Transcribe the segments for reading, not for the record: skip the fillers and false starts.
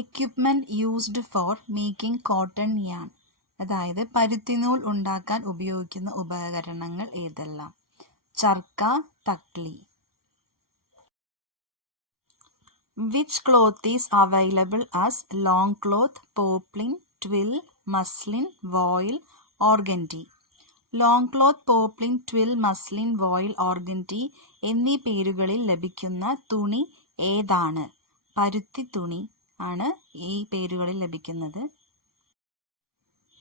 Equipment used for making cotton yarn, അതായത് പരുത്തിനൂൽ ഉണ്ടാക്കാൻ ഉപയോഗിക്കുന്ന ഉപകരണങ്ങൾ ഏതെല്ലാം? Charkha, takli. Which cloth is available as long cloth, poplin, twill, muslin, voile, organdy? Long cloth, poplin, twill, muslin, voile, organdy എന്നീ പേരുകളിൽ ലഭിക്കുന്ന തുണി ഏതാണ്? പരുത്തി തുണി ആണ് ഈ പേരുകളിൽ ലഭിക്കുന്നത്.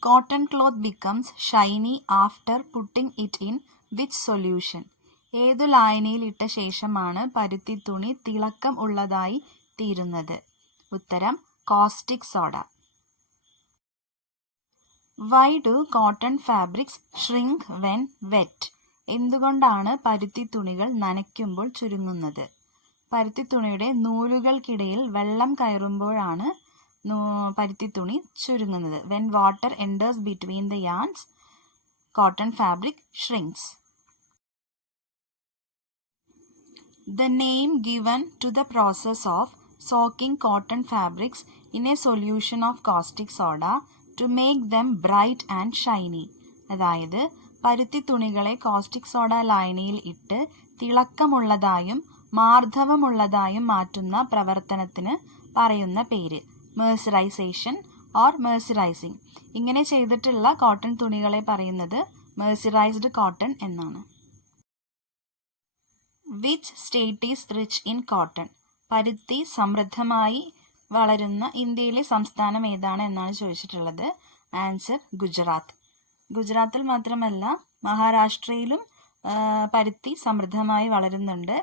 Cotton cloth becomes Shiny after putting it in which solution? ഏതു ലായനിയിൽ ഇട്ട ശേഷമാണ് പരുത്തി തുണി തിളക്കം ഉള്ളതായി തീരുന്നത്? ഉത്തരം caustic soda. Why do cotton fabrics shrink when wet? എന്തുകൊണ്ടാണ് പരുത്തി തുണികൾ നനയ്ക്കുമ്പോൾ ചുരുങ്ങുന്നത്? പരുത്തി തുണിയുടെ നൂലുകൾക്കിടയിൽ വെള്ളം കയറുമ്പോഴാണ് പരുത്തി തുണി ചുരുങ്ങുന്നത്. When water enters between the yarns, cotton fabric shrinks. The name given to the process of soaking cotton fabrics in a solution of caustic soda to make them bright and shiny. അതായത് പരുത്തി തുണികളെ caustic soda ലായനിയിൽ ഇട്ട് തിളക്കമുള്ളതായും മാർദ്ദവമുള്ളതായും മാറ്റുന്ന പ്രവർത്തനത്തിന് പറയുന്ന പേര് മെഴ്സറൈസേഷൻ or മെഴ്സറൈസിങ്. ഇങ്ങനെ ചെയ്തിട്ടുള്ള കോട്ടൺ തുണികളെ പറയുന്നത് മെഴ്സറൈസ്ഡ് കോട്ടൺ എന്നാണ്. Which state is rich in cotton? പരുത്തി സമൃദ്ധമായി വളരുന്ന ഇന്ത്യയിലെ സംസ്ഥാനം ഏതാണ് എന്നാണ് ചോദിച്ചിട്ടുള്ളത്. ആൻസർ ഗുജറാത്ത്. ഗുജറാത്തിൽ മാത്രമല്ല മഹാരാഷ്ട്രയിലും പരുത്തി സമൃദ്ധമായി വളരുന്നുണ്ട്.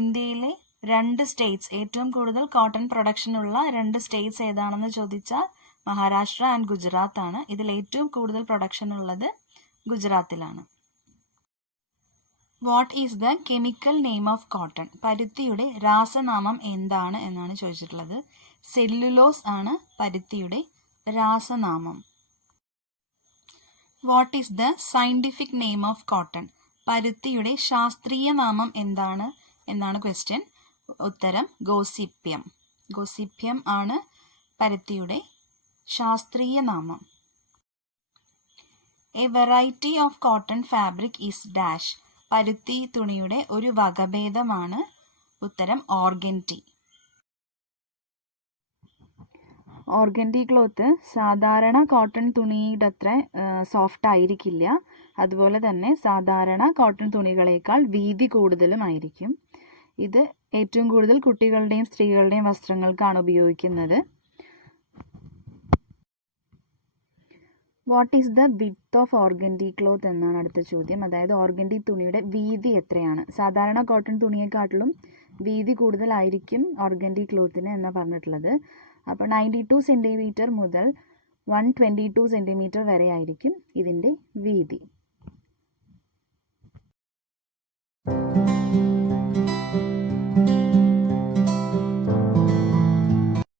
ഇന്ത്യയിലെ 2 സ്റ്റേറ്റ്സ്, ഏറ്റവും കൂടുതൽ കോട്ടൺ പ്രൊഡക്ഷൻ ഉള്ള 2 സ്റ്റേറ്റ്സ് ഏതാണെന്ന് ചോദിച്ചാൽ മഹാരാഷ്ട്ര ആൻഡ് ഗുജറാത്ത് ആണ്. ഇതിൽ ഏറ്റവും കൂടുതൽ പ്രൊഡക്ഷൻ ഉള്ളത് ഗുജറാത്തിലാണ്. What is the chemical name of cotton? പരുത്തിയുടെ രാസനാമം എന്താണ് എന്നാണ് ചോദിച്ചിട്ടുള്ളത്. സെല്ലുലോസ് ആണ് പരുത്തിയുടെ രാസനാമം. What is the scientific name of cotton? പരുത്തിയുടെ ശാസ്ത്രീയ നാമം എന്താണ് എന്നാണ് ക്വസ്റ്റ്യൻ. ഉത്തരം ഗോസിപ്യം. ഗോസിപ്യം ആണ് പരുത്തിയുടെ ശാസ്ത്രീയ നാമം. A variety of cotton fabric is dash. പരുത്തി തുണിയുടെ ഒരു വകഭേദമാണ്. ഉത്തരം ഓർഗൻഡി. ഓർഗൻഡി ക്ലോത്ത് സാധാരണ കോട്ടൺ തുണിയുടെ അത്ര സോഫ്റ്റ് ആയിരിക്കില്ല. അതുപോലെ തന്നെ സാധാരണ കോട്ടൺ തുണികളേക്കാൾ വീതി കൂടുതലുമായിരിക്കും. ഇത് ഏറ്റവും കൂടുതൽ കുട്ടികളുടെയും സ്ത്രീകളുടെയും വസ്ത്രങ്ങൾക്കാണ് ഉപയോഗിക്കുന്നത്. What is the width of organdie cloth എന്നാണ് അടുത്ത ചോദ്യം. അതായത് ഓർഗൻഡി തുണിയുടെ വീതി എത്രയാണ്? സാധാരണ കോട്ടൺ തുണിയെക്കാട്ടിലും വീതി കൂടുതലായിരിക്കും ഓർഗൻഡി ക്ലോത്തിന് എന്നാണ് പറഞ്ഞിട്ടുള്ളത്. അപ്പോൾ 92 സെൻറ്റിമീറ്റർ മുതൽ 122 സെൻറ്റിമീറ്റർ വരെ ആയിരിക്കും ഇതിൻ്റെ വീതി.